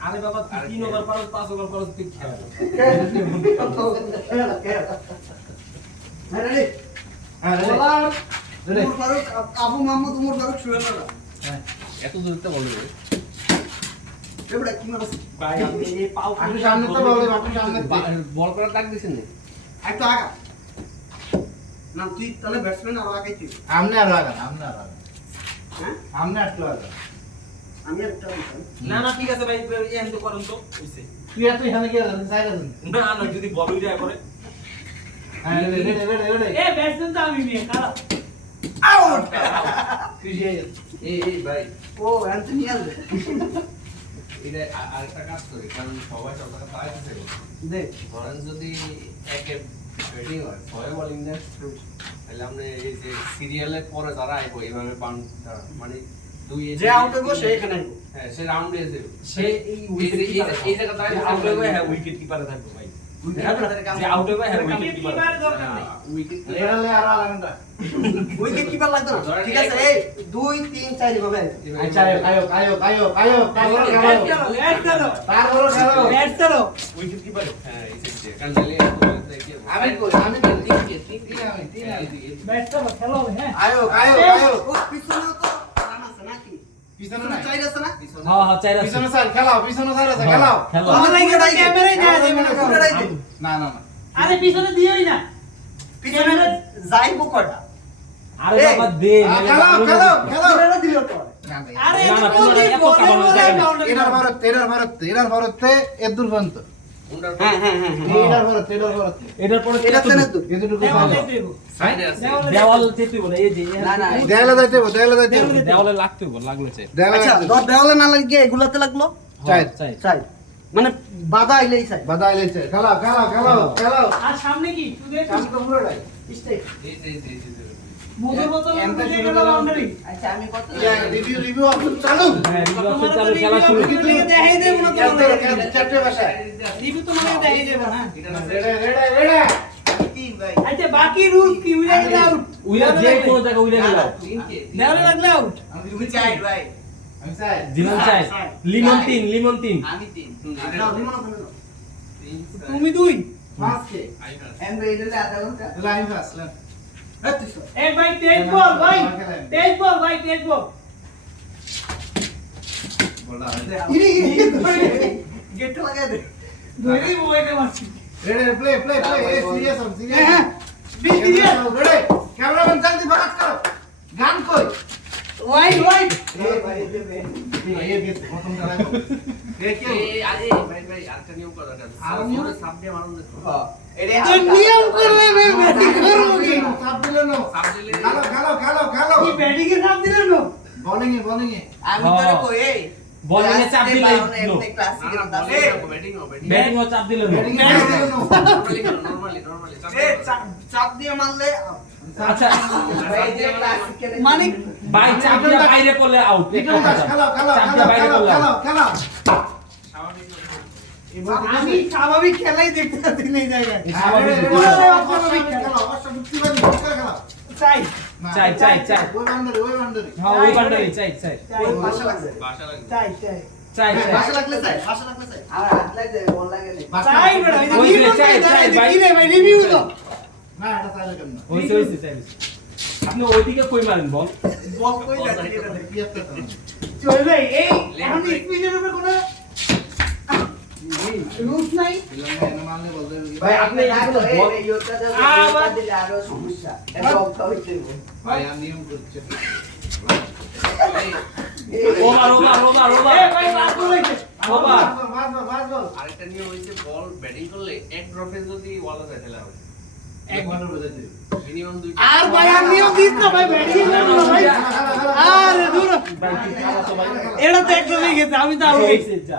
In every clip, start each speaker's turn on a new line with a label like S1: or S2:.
S1: আরে বাবা তুই
S2: আরে
S1: তিন ওভার পারো পাঁচ ওভার পারো তুই খেল
S3: হ্যাঁ
S4: হ্যাঁ
S3: ফারুক আবু উমর ফারুক শুয়ে
S2: এত দূরত্ব
S4: বলে
S2: বল করার দিছেন
S3: একটু আগা। না তুই তাহলে ব্যাটসম্যান আর আগে
S4: আমনে আর আগান আমনে আর আগান
S3: হ্যাঁ?
S4: আমনে একটু আগান
S3: আমি একটা
S1: না না ঠিক আছে ভাই এখান তো করেন তো হইছে।
S4: তুই এত এখানে কি আগান সাইড
S1: না না যদি বল উইরা করে।
S4: হ্যাঁ রেডি রেডি রেডি রেডি।
S5: এ ব্যাটসম্যান তো আমি নিয়ে খারাপ।
S3: আউট
S4: তুই যে
S2: এই এই ভাই।
S3: ও অ্যান্টনি আছে
S2: এটা আরেকটা কাজ করি কারণ সবাই সব টাকা পাইতেছে।
S3: দেখ
S2: ধরেন যদি একে ব্যাটিং হয় ছয় বোলিং দেয় তাহলে আমরা এই যে সিরিয়ালের পরে যারা আইব এইভাবে মানে
S3: যে আউট হইব সে এখানে আইব।
S2: হ্যাঁ সে রাউন্ডে এসে
S1: সে এই
S2: এই এই জায়গা দাঁড়িয়ে
S1: আউট হবে হ্যাঁ উইকেট কিপারে থাকবে ভাই। যে হ্যাঁ উইকেট
S5: উইকেট
S1: কিপারে
S2: উইকেট
S3: উইকেট লাগতো না ঠিক আছে এই দুই তিন চার ভাবে
S4: আচ্ছা কায়ো কায়ো কায়ো কায়ো তারপরে খেলো।
S5: করো ব্যাট করো
S4: তারপরে খেলো।
S5: ব্যাট করো
S1: উইকেট কিপারে
S2: হ্যাঁ এই সেট কারণ তাহলে
S4: আমি কই? আমি তিন তিন আমি তিন
S5: ব্যাট করো খেলো হ্যাঁ।
S4: আয়ো কায়ো কায়ো
S3: ও পিছনে
S5: আরে পিছনে দিওই না।
S3: পিছনে যাইবো কয়টা
S1: আরে বাবা দে
S4: খেলাও খেলাও খেলাও।
S3: পুরোটা দিল তো।
S5: আরে
S1: না, না, পুরো
S5: দিক
S1: কামানো যায় না।
S4: ভারত এটার ভারত ভারতে এদুর পর্যন্ত
S2: উন্ডার
S4: এটার ভারত এটার ভারত
S1: এটার পরে
S3: এটা তেনে তো
S4: এতটুকু
S5: দেওয়ালে
S4: ফাইনাল
S5: দেব
S2: সাইডে? আছে
S1: দেওয়াল তেতুই বলে এই যে
S3: না, না, এই-
S4: দেয়ালে যাইতে হবে দেয়ালে যাইতে হবে
S1: দেওয়ালে লাগতে হবে। লাগলে? চাই।
S3: আচ্ছা মানে বাধা আইলেই চাই।
S4: খেলাও খেলাও খেলাও খেলাও
S5: আর সামনে কি? তুই দেখ
S4: তো পুরোটাই
S3: স্টেপ
S2: এই যে।
S5: বাকি রুল কি? উইরা গেলে আউট
S1: উইরা যে কোনো জায়গা উইরা গেল
S5: দেওয়ালে লাগলে আউট
S3: তুমি চাই ভাই।
S4: আমি চাই
S1: দিলাম চাই লিমন তিন লিমন তিন।
S3: আমি তিন
S5: তুমি দুই।
S4: পাঁচ কে?
S3: এন্ড এটাতে আধা ঘণ্টা।
S4: লাইন পাস লাইন
S3: এই
S5: ভাই তেজ বল ভাই তেজ বল ভাই তেজ বল।
S4: বললা
S3: ইনি ইনি গেট লাগাই দে
S5: ধরেই মোবাইলে মারছি
S4: ready play play play serious
S5: হ্যাঁ হ্যাঁ
S4: সিরিয়াস রেডি। ক্যামেরাম্যান জলদি করো। গান কই?
S2: আরে ভাই ভাই করা
S4: আর
S2: দেখো।
S3: হ্যাঁ
S5: নিয়ম করলে ব্যাটিং করব কি
S4: চাপ দিলে নো
S2: সাপ দিলে
S4: খেলো খেলো খেলো খেলো
S5: কি ব্যাটিং এর সাথ দিলেন না?
S4: বোলিং এ বোলিং এ
S3: আমি তোরে কই এই
S1: Bowling এ চাপ দিলে no.
S3: ক্লাসিক
S2: না না ব্যাটিং হবে ব্যাটিং
S1: ব্যাটিং ও চাপ দিল না।
S4: ব্যাটিং এ
S2: নরমালি নরমালি নরমালি
S3: চাপ চাপ দিয়ে মারলে
S1: আচ্ছা।
S3: ভাই যে ক্লাসিক এর
S5: মানে
S1: বাই চাপ দিয়ে বাইরে করলে আউট
S4: লিটন দাস খেলো
S1: চাপ দিয়ে
S4: খেলো
S1: বাইরে
S4: খেলো
S1: করলে
S4: খেলো
S1: out।
S4: খেলো
S5: আমি স্বাভাবিক খেলাই দেখতে পাচ্ছি এই জায়গায়।
S1: স্বাভাবিক
S4: খেলো অবশ্য বুঝতে পারি
S5: চাই
S1: চাই, চাই, চাই।
S4: ওই বাউন্ডারি ওই বাউন্ডারি
S1: হ্যাঁ ওই বান্ডারি চাই চাই।
S5: চাই
S3: ওই ভাষা লাগছে।
S2: বাসা লাগবে
S5: চাই চাই।
S1: চাই চাই।
S3: ভাষা লাগলে চাই ভাষা লাগলে চাই। আমার হাত লাগছে বল লাগে
S5: চাই বড়
S1: ওই চাই, চাই, ভাই।
S5: রে ভাই রিভিউ তো
S4: না এটা চাইলে কেন না?
S1: হইছে হইছে চাই আপনি ওইদিকে কই মারেন বল?
S3: বল কই যাচ্ছে এটা
S4: কি একটা
S5: চল ভাই এই এখন স্পিনের উপরে কোনো রুলস নাই
S4: এনে মারলে বলতে
S1: ভাই আপনি
S3: তো
S1: বল
S3: আরও আর
S2: আরেকটা নিয়ম ব্যাটিং করলে এক ড্রপে যদি ওয়ালে যায় তাহলে হবে।
S4: এক বাউন্ডারি বেজে দিই
S2: মিনিমাম দুই
S5: আর ভাই আর নিয়ম দিস না ভাই ব্যাটিং না ভাই। আরে দূর
S1: ভাই কি খারাপ তো ভাই।
S5: এটা তো একদম গেছে আমি তো
S1: যা।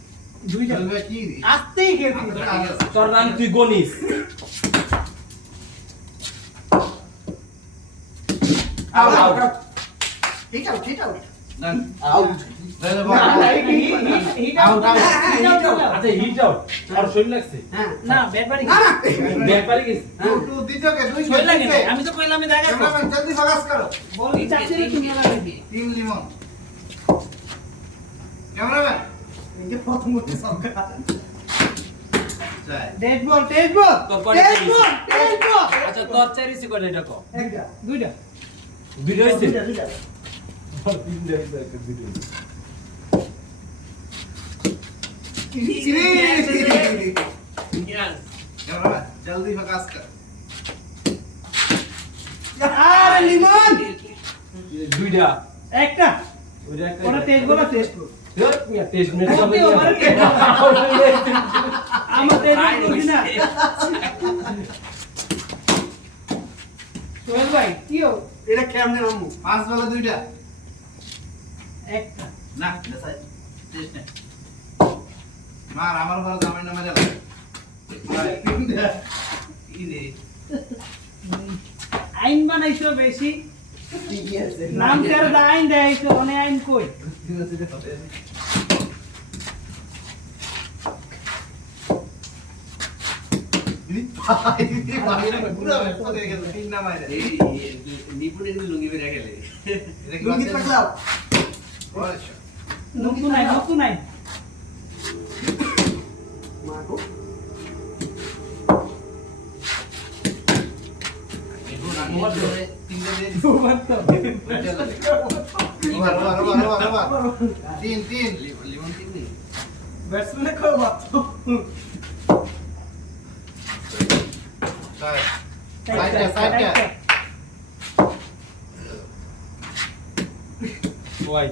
S5: আসতেই খেলছি
S1: তোর নাম তুই গনিস
S5: আমি তো কইলাম আমি
S4: ক্যামেরাম্যান।
S3: এই যে প্রথম হচ্ছে সরকার
S4: চাই
S5: dead ball dead ball dead ball dead ball
S1: আচ্ছা তোর চাইরিছি কয়টা এটা কো
S3: একটা
S5: দুইটা।
S1: দুইটা হইছে?
S3: দুইটা দুইটা।
S1: তোর তিনটা হইছে একটা দুইটা।
S4: জলদি ফোকাস কর
S5: আরে লিমন!
S1: দুইটা।
S5: একটা। ওটা test ball
S1: test minute
S5: okay,
S1: হবে
S5: ওভারে
S1: মিয়া।
S5: আমার টেস্ট বলছি না সোহেল ভাই কি
S3: এটা কেমনে নামু
S4: পাঁচ বলে দুইটা
S5: একটা
S4: না টেস্ট নে মার আমার বড় জামাই না মেরে
S5: আইন বানাইছো বেশি নাম তের দা আইন দেখাইছো মানে আইন কই
S4: হয়ে
S5: নতুন নাই নতুন নাই
S4: তিনটা দিয়ে
S5: দুবার তো
S4: over over over over over তিন তিন
S2: লিমন তিন নেই
S3: ব্যাটসম্যানে কো বাত
S4: ছয় সাইডটা সাইডটা
S1: ওয়াই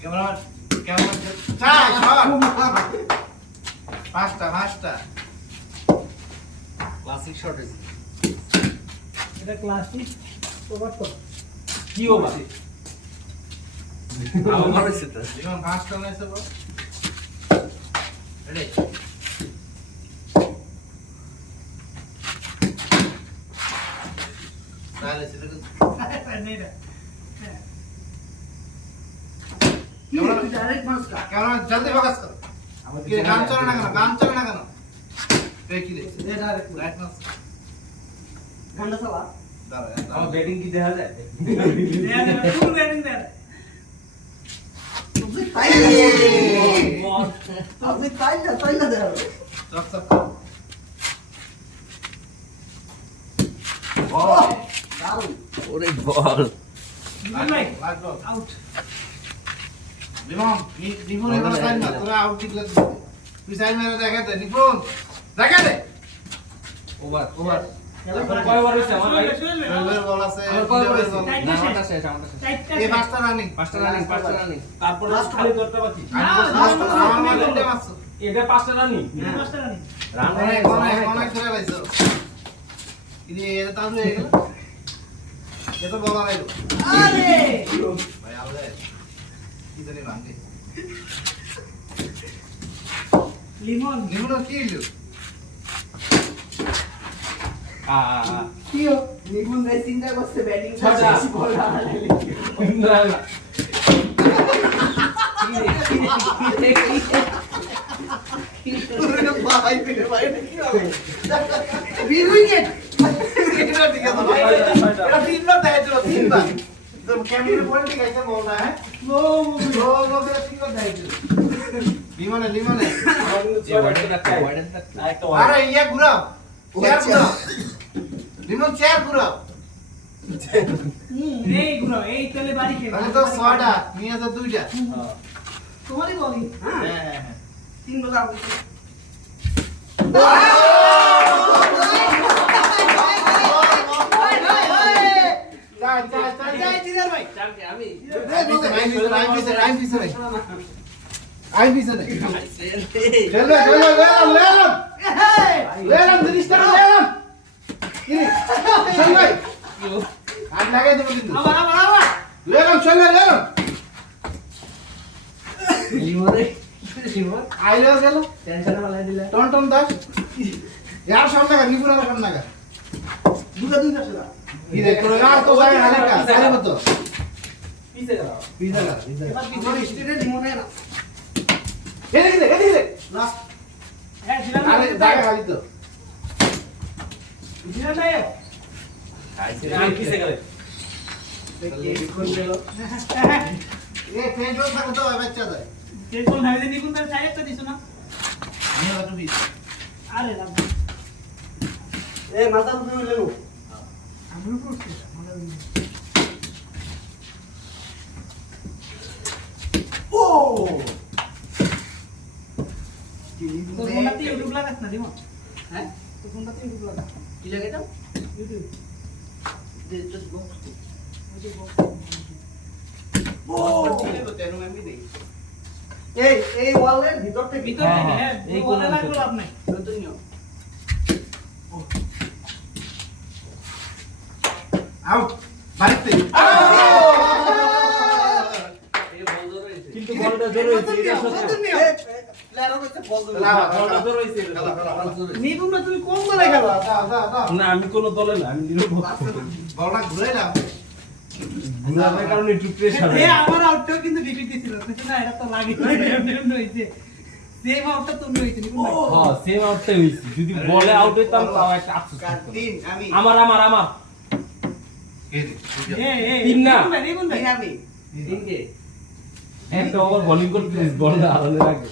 S4: ক্যামেরাম্যান ক্যামেরাম্যান চার শট পাঁচটা পাঁচটা।
S2: ক্লাসিক হয়েছে
S5: এটা ক্লাসিক ওভার
S1: কি ওভার
S2: আমার হয়েছে তো।
S4: জীবন পাঁচটা নিয়েছে বল রেডি তাহলে সেটা
S3: ডাইরেক্ট মাস্টার
S4: ক্যামেরাম্যান জলদি ফোকাস করো। গান চলে না কেন? গান চলে না কেন? মাস
S3: গান্ডা সালা
S4: দাঁড়া
S1: আমার ব্যাটিং কি দেখা যায়?
S5: ফুল ব্যাটিং দেয়া।
S3: আপনি তাই না তাই না দেও
S4: চক চক
S2: ওরে বল।
S5: ভাই
S4: লাইট বল।
S5: আউট
S4: নিপুন নিপুন এগুলো সাইন না তোরা আউট দিলে তো তুই সাইন মেরে দেখা দে নিপুন দেখা দে।
S2: ওভার ওভার
S1: কয় ওভার হইছে আমার ভাই
S4: টুয়েলভের বল আছে
S2: আমার কয়
S4: তিনটা
S2: বলেছে?
S4: বল।
S5: Tight
S2: না,
S5: আছে।
S2: আমারটা শেষ, আমারটা শেষ।
S5: চারটা
S4: এই পাঁচটা রানিং
S2: পাঁচটা রানিং পাঁচটা রানিং
S1: তারপরে
S3: Last
S1: খালি দরটা বাকি
S5: না,
S4: লাস্ট
S5: last
S4: আমার
S5: one.
S4: মাঝে তিনটে মারছো
S1: এটা পাঁচটা রানি
S5: পাঁচটা রানি
S2: রান
S4: অনেক অনেক অনেক ধরে লাইছো। ইনি এটা তাহলে গেল এটা বলা নাই
S5: আরে
S4: ভাই আল্লাহ কি জানি ভাঙে
S5: লিমন
S4: নিপুন কি হইল
S1: আ
S3: কিও নিগুন রে চিন্তা করছে ব্যাটিং
S1: ছটা।
S3: বেশি বল না
S1: না
S4: ভাই রে ভাই এটা কি হবে
S3: বিগ উইকেট
S4: এটা ঠিক আছে ভাই এটা তিনবার দেয় তো তিনবার তো ক্যামেরা পয়েন্ট গেছে বল না হ্যাঁ
S5: স্লো মুভি
S4: ও লোকে তিনবার দেয় তো লিমনে লিমনে
S2: যে ওয়াইডেন রাখতে ওয়াইডেন রাখতে
S1: আরেকটা
S4: আরে ইয়া ঘুরাও চেয়ার
S3: আচ্ছা।
S4: ঘুরাও লিমন চেয়ার ঘুরাও
S5: এই ঘুরো এই তেলে বাড়ি খেয়ে
S4: তাহলে তো
S3: হ্যাঁ
S4: হ্যাঁ হ্যাঁ হ্যাঁ
S5: ভাই
S2: আমি
S4: পিছনে লেলাম লেলাম লেলাম জিনিসটা লেলাম চল ভাই লাগাই দেবো কিন্তু
S5: আবার আবার আবার
S4: লেলাম লেলাম
S2: লিমরে লিমর
S4: আইলো গেল
S2: টেনশন মালাই দিলা
S4: টন টন দাস यार সামনে গা নিপুরা সামনে গা
S3: দুটা দুই পাশে দাও
S4: কি রে তোর আর তো যায় হালকা সালে মতো
S2: পিছে গেল
S4: পিজা গা পিজা
S3: আমার স্টিলের লিমনে না
S4: এদিকে দে এদিকে দে
S3: লাস্ট
S5: হ্যাঁ দিলাম
S4: আরে জায়গা খালি তো
S1: গেলে
S2: গেল
S5: দিছো না
S4: আমি একটু পিছ
S5: আরে
S3: লেলো
S5: আমি করছি
S3: ও
S5: তোর ফোনটাতে ইউটিউব লাগাস না দিমা
S3: হ্যাঁ?
S5: ইউটিউব
S3: কি লাগে
S5: ইউটিউব
S3: বক্স ও তো তেরো এমবি দেই এই এই ওয়ালের ভিতর থেকে।
S5: ভিতর থেকে হ্যাঁ
S1: এই
S5: এই বলে লাগল লাভ নাই
S3: নতুন নিয়ম
S4: আউট বাড়িতে
S2: এই বন্ধ রয়েছে
S1: কিন্তু বলটা জোরে হইছে এটা সত্য
S3: প্লেয়ার হইছে বল দেবে
S1: বলটা জোরে হইছে
S5: নিকুন না
S1: না আমি কোন দলে না আমি
S4: বলটা ঘুরে না।
S1: ঘুরানোর কারণে একটু প্রেসার
S5: আমার আউটটাও কিন্তু বিপি দিছিল না এটা তো লাগে এমন সেম আউটটা তুমি হইছে
S1: হ্যাঁ সেম আউটটাই হইছে যদি বলে আউট হইতাম তাও একটা আফসোস
S3: আমি।
S1: আমার আমার আমার। তিন না।
S3: তিন
S1: একটা ওভার বোলিং করতে বলটা আড়ালে রাখে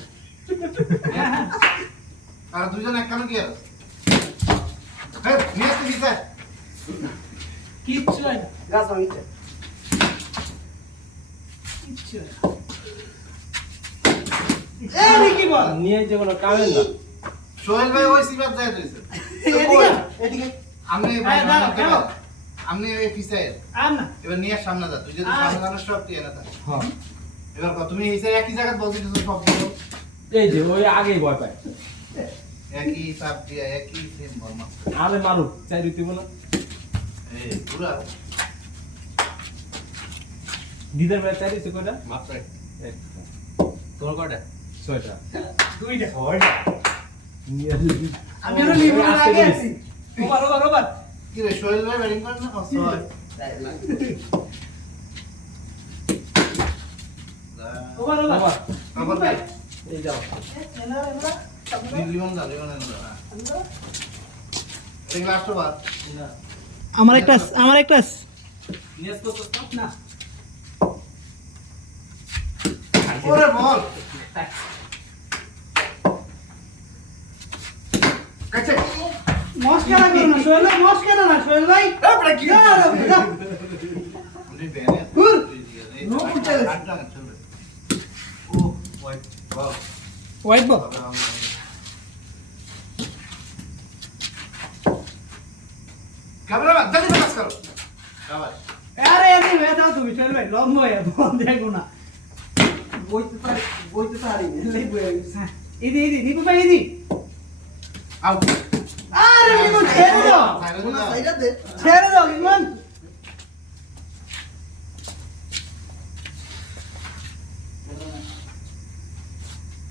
S4: আর দুজন এক কানো কি আর হ্যাঁ নিয়ে আসতে দিছে
S5: কিচ্ছু হয় না।
S3: গাছ ভাঙিছে।
S5: কিচ্ছু হয় না। বল।
S1: নিয়ে যে কোনো কামের না।
S4: সোহেল ভাই ওই সিবাত যায় দিছে
S5: এদিকে
S3: এদিকে।
S4: আপনি
S5: হ্যাঁ, দাঁড়াও, দাঁড়াও।
S4: আপনি এই পিছে
S5: আর না।
S4: এবার নিয়ে সামনে যা। তুই যদি। সামনে সব তুই এনে থাক
S1: হ্যাঁ।
S4: এবার তুমি এই একই জায়গায় বলছিস সব
S1: এই যে ওই আগেই ভয় পায়।
S4: একই চাপ দিয়ে একই সেম বর্মা।
S1: আরে মারুক চাই দিতে না।
S4: এই পুরা।
S1: দিদার বেলা চাই দিতে কয়টা?
S2: মাত্র তোর কয়টা?
S1: ছয়টা।
S5: দুইটা।
S1: আসলে
S5: আমি আরও নিবো না আগে আছি। ওভার ওভার ওভার
S4: কি রে সোহেল ভাই ব্যাটিং করেন না?
S5: ওভার ওভার
S1: আবার
S4: আবার ভাই।
S1: এই যাও
S4: বার
S5: আমার একটা আমার একটা
S1: নিয়ে আসতো তো
S5: না।
S4: ওরে বল। কাছে।
S5: মস্কারা করো না সোহেল ভাই? মস্কারা না সোহেল ভাই?
S3: তারপরে কি?
S5: না, না, না।
S4: উনি বেনে
S5: হুর।
S4: নো
S5: No
S4: ও white ball
S5: white ball
S4: camera জলদি ফোকাস করো শাবাশ
S5: আরে আরে হয়ে দাও তুমি সোহেল ভাই লম্বা হয়ে বল দেখো না
S3: বইতে পারি বইতে পারি লেই বই
S5: হ্যাঁ, ইদি ইদি নিকু ভাই ইদি
S4: আউট
S5: আরে নিকু ছেড়ে দাও
S3: কোনা সাইডা দে
S5: ছেড়ে দাও ইমান কেউ কে আওয়াজ দেয়
S3: তো কারা হবে
S4: আউট আরে বল বল
S1: ওভার ওভার
S5: বলো
S4: লাস্ট বার লাস্ট বার লাস্ট বার
S5: একটাই চাই
S2: আমার কাছে করে আমাদের মতো লাগছে লিমন কেটে দিতে মনে হলো
S4: ready ready ready
S5: bowling bowling
S4: bowling যাবে গাড়ি হবে
S5: চুরি তো করে নেই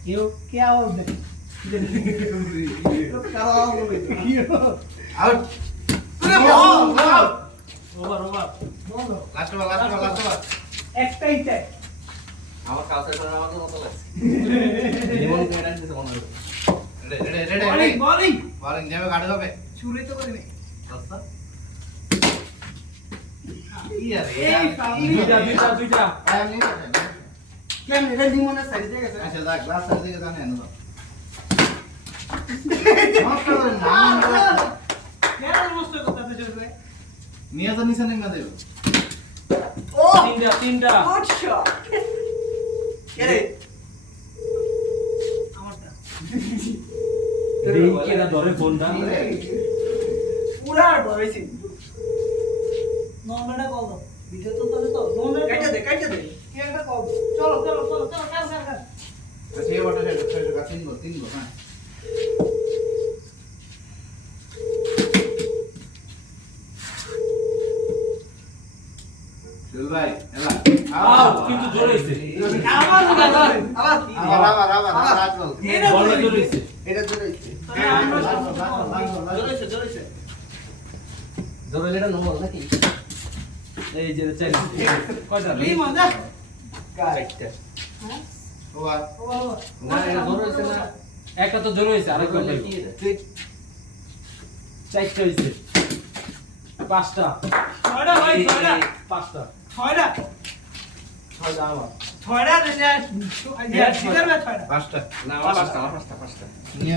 S4: রাস্তা ইয়ার
S5: এই ফাউল
S1: দুইটা দুইটা দুইটা
S3: কেন এটা লিমনের সাইড দিয়ে গেছে
S4: আচ্ছা দা গ্লাস সাইড থেকে জানে না করে তো দেব
S3: ও
S1: তিনটা তিনটা
S3: গুড শট এরে
S5: আমারটা
S1: ধরে ফোনটা
S3: পুরা বলেছি
S5: নর্মালটা কল দাও ভিডিও তো তাহলে তো নর্মাল
S3: কাইটা দে কাইটা দে
S5: কি একটা কল চলো
S4: এবারটা শেষ শেষ হোক, আর তিন গোল তিন গোল হ্যাঁ ভাই এলা
S1: আউ, কিন্তু জোরে হইছে।
S5: আবার আবার
S3: আবার
S4: আবার আবার আবার আবার আট গোল
S5: এটা
S1: জোরে হইছে।
S3: এটা জোরে হইছে।
S5: তাহলে আমরা
S4: last goal, last goal, last goal, last goal.
S3: জোরে হইছে, জোরে হইছে।
S2: ধরে লেটা নম্বর নাকি
S1: এই যে চার কয়টা
S4: ওভার
S5: ও বাবা
S2: না এটা ধরে হইছে না
S1: একটা তো জোরে হইছে আরেকটা
S2: ধরলে
S1: হইল।
S2: কি এটা?
S1: চারটা হইছে পাঁচটা
S5: ছয়টা ভাই ছয়টা
S1: পাঁচটা
S5: ছয়টা
S1: ছয়টা আমার
S5: ছয়টা
S4: পাঁচটা
S2: না পাঁচটা পাঁচটা পাঁচটা
S4: নিয়ে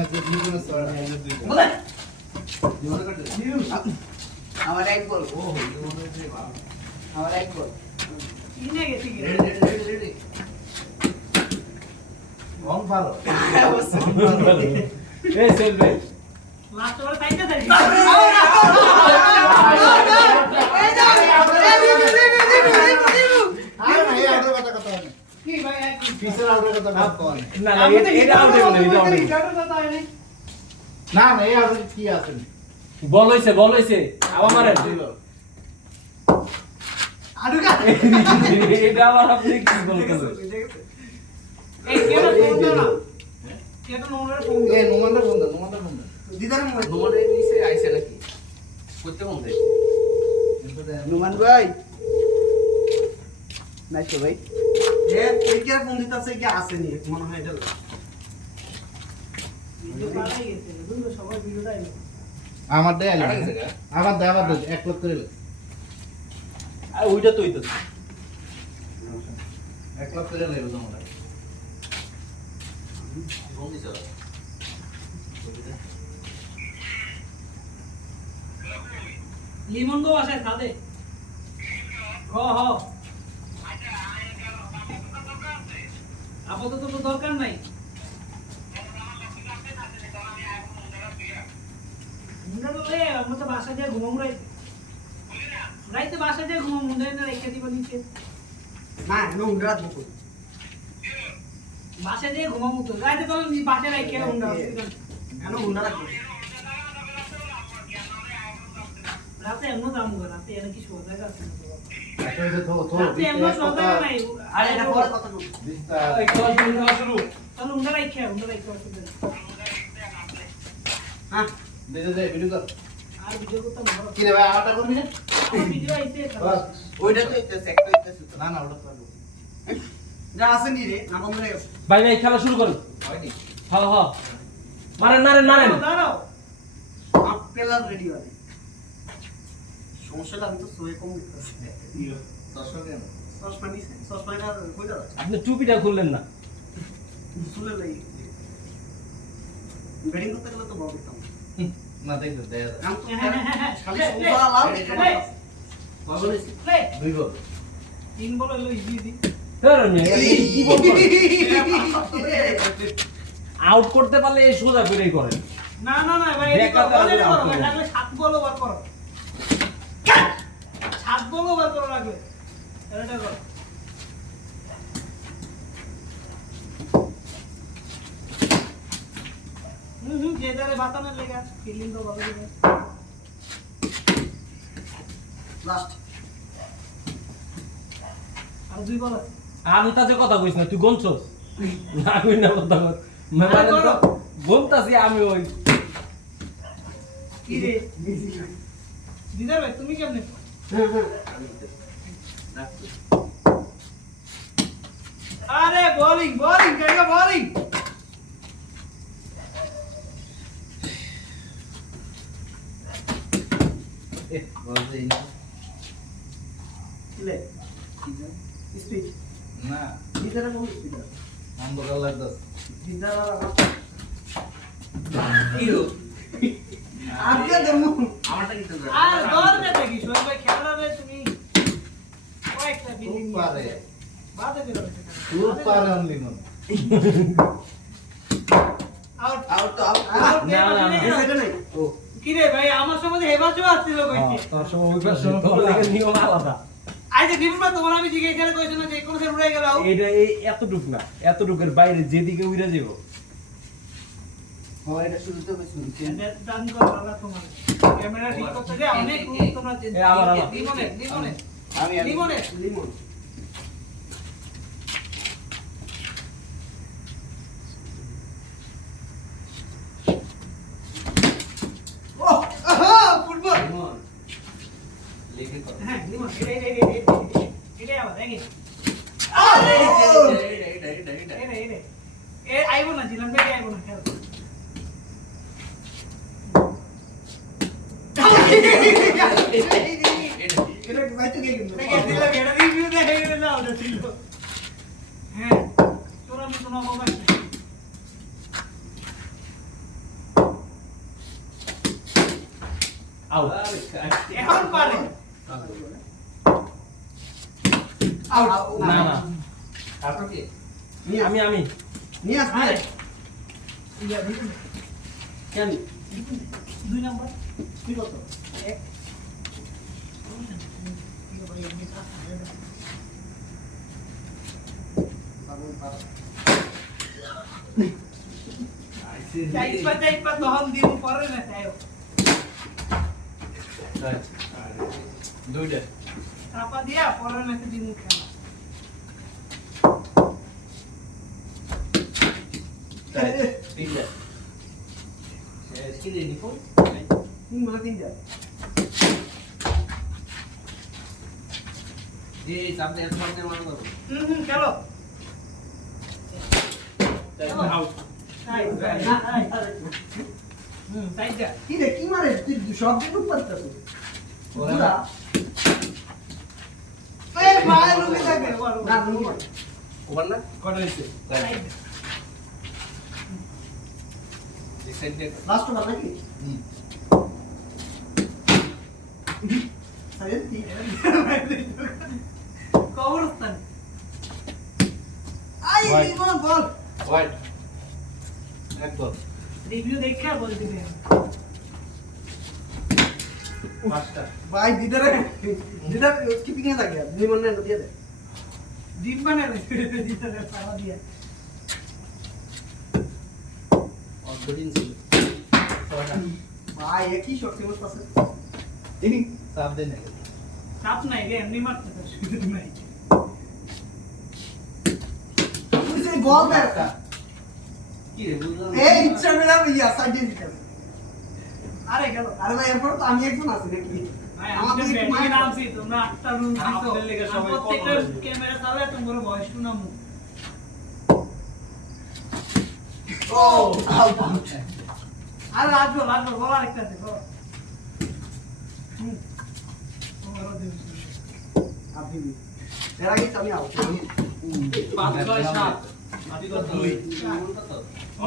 S3: এক বল
S2: ও
S3: আমার এক বল
S5: কিনে গেছি
S2: রেডি রেডি রেডি
S4: রং ভালো
S1: এই
S5: থাকি
S4: আর না এই আউটের
S5: কি
S4: না
S1: না। না না না।
S4: না না আছে?
S1: বল হইছে বল হইছে। আবার মারেন। এটা আবার আপনি কি বলতেছেন?
S3: নুমান ভাই। ভাই। এ ফোন দিতাছে কি আসেনি মনে হয় এটা
S5: ভিডিওটা এলো
S4: আমার দেয় আবার এক লোক করে
S1: আর ওইটা তো
S4: এক লোক করে নেবে তোমরা।
S5: লিমন গো আছে সাথে হ হ। আপাতত তো দরকার নাই। তো বাসা দিয়ে ঘুমাম রাই রাইতে বাসা দিয়ে ঘুমাম রেখে দিব নিচে।
S3: না নো উন্ডা দেখো
S5: বাসা দিয়ে ঘুমাম তো। রাইতে তো বাসা রেখে মুন্ডা
S3: কেন উন্ডা রাখো
S5: রাতে এমন দাম গো রাতে এর কি শোয়া জায়গা আছে না তো?
S4: একটা হইছে তো তো
S5: রাতে এমন শোয়া নাই।
S3: আরে এটা পরে কথা বল
S4: বিস্তার
S1: শুরু
S3: হ্যাঁ?
S4: দে দে দে ভিডিও কর।
S5: আর ভিডিও করতে
S4: কি রে ভাই আউটটা করবি না
S5: ভিডিও আইতে
S3: ওইটা তো সেক্টর
S4: না না ওটা করব
S3: যা আসেনি রে না বন্ধ হয়ে গেছে।
S1: ভাই ভাই খেলা শুরু করুন
S2: হয়নি।
S1: হ্যাঁ হ্যাঁ মারেন মারেন মারেন।
S5: দাঁড়াও
S3: আপেলার রেডি সমস্যাটা আমি তো সোয়ে কম দিতেছি
S4: দর্শক কেন
S3: চশমা নিছে চশমা কই দাও
S1: আপনি টুপিটা খুললেন না।
S3: ব্যাটিং করতে গেলে তো বল দিতাম।
S4: না দেখ দে দে
S3: আমি তো
S5: হ্যাঁ, হ্যাঁ, হ্যাঁ,
S3: খালি সোজা খেলা
S4: দুই
S5: তিন বল হলো ইজি ইজি
S1: আউট করতে পারলে এই সোজা করেই করেন।
S5: না না না ভাই সাত বল ওভার করো। সাত বল ওভার করো লাগলে এটা করো। বাতানোর লেগে আছে ফিল্ডিং তো ভালো করে
S3: লাস্ট
S5: আর দুই বল আছে।
S1: আমি তাতে কথা কইস না তুই গনছস? না কই না কথা কই মানে
S5: করো।
S1: বলতাছি আমি ওই।
S5: কি রে? দিদার ভাই তুমি কেমনে? আরে বোলিং বোলিং কাইগা বোলিং
S4: এ বল দেই না।
S3: কিলে স্পিড
S4: না।
S3: দিদার কোন স্পিড
S4: অন্ধকার লাগতাছে
S3: দিদার আর
S2: হিরো
S3: আজকে দেবো?
S2: আমারটা কিন্তু
S5: আর দৌড় না সোহেল ভাই খেলা রে তুমি। কয়েকটা ফিল্ডিং
S4: পারে
S5: বাদে দিল
S4: খুব পারে অনলি মন।
S5: আউট
S3: আউট আউট
S5: আউট
S1: না, না, না।
S3: এটা নাই?
S4: ও।
S5: কি রে ভাই আমার সঙ্গে হেবাচও আসছিল কইতে
S1: তোর সময় ওই পাশে নিয়ম আলাদা।
S5: আজকে বিপুল তোমার আমি জিজ্ঞেস করে না যে কোন সে উড়ে গেল
S1: এটা এই এতটুক না এতটুকের বাইরে যেদিকে উড়ে যাব
S3: ও এটা শুরুতে শুনছি
S5: ডান করো আল্লাহ তোমার। ক্যামেরা ঠিক করতে যে অনেক তোমরা
S1: এ, আমার, আমার।
S5: লিমনে লিমনে
S3: আমি আমি-
S5: লিমনে
S2: লিমন
S5: ও আহা ফুটবল
S2: লিমন লিখে কর
S5: হ্যাঁ লিমন এটা এটা এটা এটা এটা আবার দেখি
S2: আরে
S5: আরে
S2: এইটা এইটা এইটা এইটা
S5: এটা এটা এ আইবো না জিলাম থেকে আইবো না খেল
S2: এইটা
S3: এটা বাইতে গিয়ে কিন্তু
S5: দেখে দিলে এটা রিভিউ দেখে গেলে না ওটা ছিল হ্যাঁ তোরা আমি কোনো অবকাশ নেই
S1: আউট
S5: এখন পারে।
S3: আউট
S1: না না।
S2: তারপর কি?
S1: আমি
S3: নিয়ে আসবে
S1: কেন?
S5: দুই নাম্বার।
S3: কত
S5: এক।
S2: দুইটা
S5: চাপা দিয়া পরে না দিন খেলা
S2: তিনটা শেষ কি রে নিপুণ
S3: তিন বলে তিন যায়
S2: এই চাপ দিয়ে চাপ দিয়ে মারো
S5: হুম হুম খেলো
S1: আউট
S5: সাইড হুম সাইড যা
S3: কি রে কি মারে? তুই সব দিন উপর
S5: এই ভাই থাকে।
S3: না
S2: না?
S1: কত
S5: সাইড
S2: এই সাইড দিয়ে
S3: লাস্ট ওভার নাকি? সাইড কি
S5: কবরস্থান।
S3: আই. Ball ball.
S2: একদম
S5: রিভিউ দেখে বল দিবে।
S2: পাঁচটা।
S3: ভাই দিদারে দিদার এ থাকে? লিমন না দিয়ে দে।
S5: ডিম বানালে দিতে সারা দিয়া।
S2: অর্ধদিন ছিল ছয়টা।
S3: ভাই একই শক্তি মত আছে
S2: চাপ দেন
S5: চাপ নাই রে এমনি মারতে তো সুযোগ নাই
S3: বল
S2: বুঝলাম
S3: এই মেরা ইয়া সাইড দিতে
S5: আরে গেল।
S3: আরে ভাই এরপর তো আমি একজন আছি নাকি?
S5: আরে
S3: আপনি এর আগে আমি আউট
S1: পাঁচ ছয় সাত। মাটি কত দুই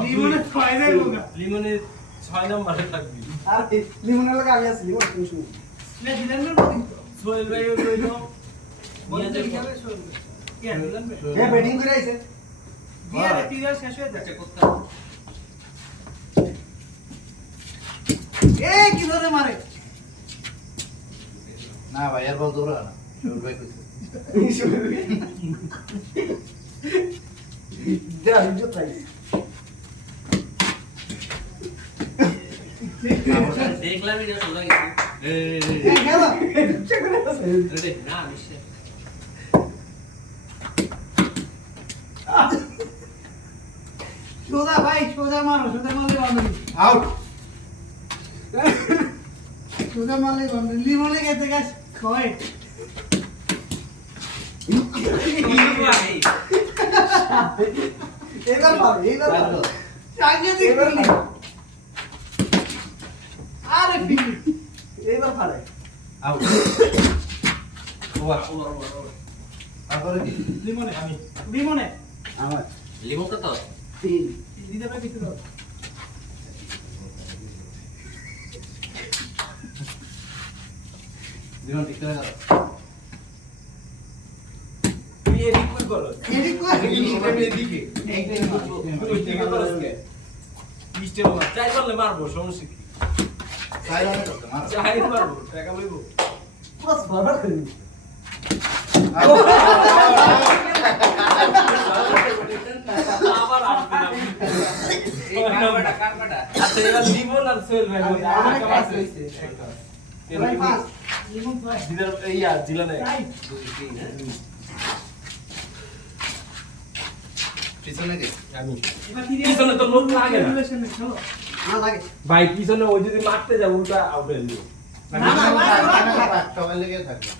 S5: লিমনে ছয় দেয় বোকা
S1: লিমনের ছয় নম্বরে থাকবি
S3: আর লিমনের লাগে আমি আছি লিমন তুমি শুনো
S5: না দিলেন না
S1: সোহেল ভাই রইল
S5: বদিন তো কীভাবে চলবে কি আর দিলেন না
S3: ব্যাটিং করে আইছে
S5: দিয়ে রে পিরিয়ড শেষ হয়ে যাচ্ছে এ কি ধরে মারে
S4: না ভাই এর বল দৌড়া না। শুরু ভাই কইছে।
S3: যা ইজ্জত নাই
S2: দেখলাম চলে গেছে না
S5: সোজা ভাই সোজা মারো সোজা মারলে বান্ধবী
S4: আউট
S5: সোজা মারলে বান্ধবী লিমনে গেছে গাছ
S3: এবার এবার
S5: আরে
S3: এবার পারে
S4: তারপরে
S1: লিমনে আমি।
S5: লিমনে।
S3: আমার।
S2: লিমন কত
S3: তিন।
S5: দিতে পারে কিছু দাও।
S4: জীবন ঠিক করে দাও।
S1: তুই এদিক কই করো
S5: এদিক কই
S1: এদিকে তুই দিকে। করস কে মিস্টার মার চাই করলে মারবো সমস্যা কি?
S4: সাইড অনেক
S1: চাই মারবো টাকা লইবো
S3: পুরো সবার করে
S1: আবার আসবে না। আচ্ছা, এবার লিমন আর সোহেল ভাই
S3: আমার
S1: কাছে
S5: ছয়।
S1: জিলার- ইয়া, জিলানে।
S5: চাই।
S2: দুই তিন হ্যাঁ
S4: পিছনে কে
S1: আমি। পিছনে তো লোক লাগে না।
S5: রিলেশন নেই, চলো।
S3: না লাগে
S1: ভাই পিছনে ওই যদি মারতে যাব ওটা আউট হয়ে যাবে
S5: না, না।
S4: সবাই লেগে থাকবে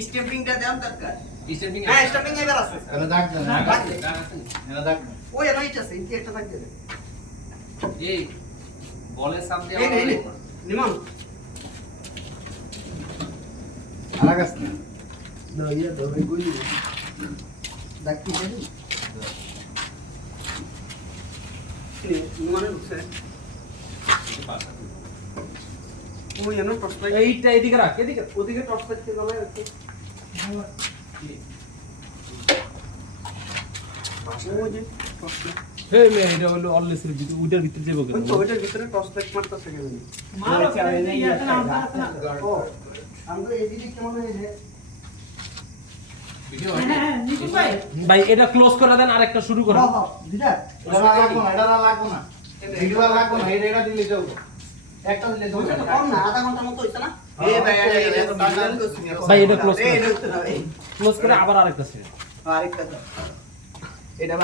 S3: স্টেপিংটা দেন দরকার
S2: স্টেপিং
S3: হ্যাঁ স্টেপিং এবার আছে
S4: দেন
S5: দেন।
S3: ওই এর ইনকি একটা
S2: এই বলের।
S3: নিমন
S4: না
S3: ইয়া
S1: এইটা এদিকে রাখ এদিকে
S3: ওদিকে
S1: হে মে এটা হলো অললেসের ভিতরে ওইটার ভিতরে যাব কেন
S3: তো ভিতরে প্রসপেক্ট মারতেছে কেন
S5: মারো, এই ইয়াতে না, আমার
S3: আমরা এদিকে কেমন হয়ে যায়
S2: ভিডিও
S5: হ্যাঁ, হ্যাঁ, নিকুল ভাই।
S1: ভাই এটা ক্লোজ করে দেন আর একটা শুরু করেন
S3: ভাই এটা
S1: ক্লোজ করে আবার আরেকটা
S3: আরেকটা এটা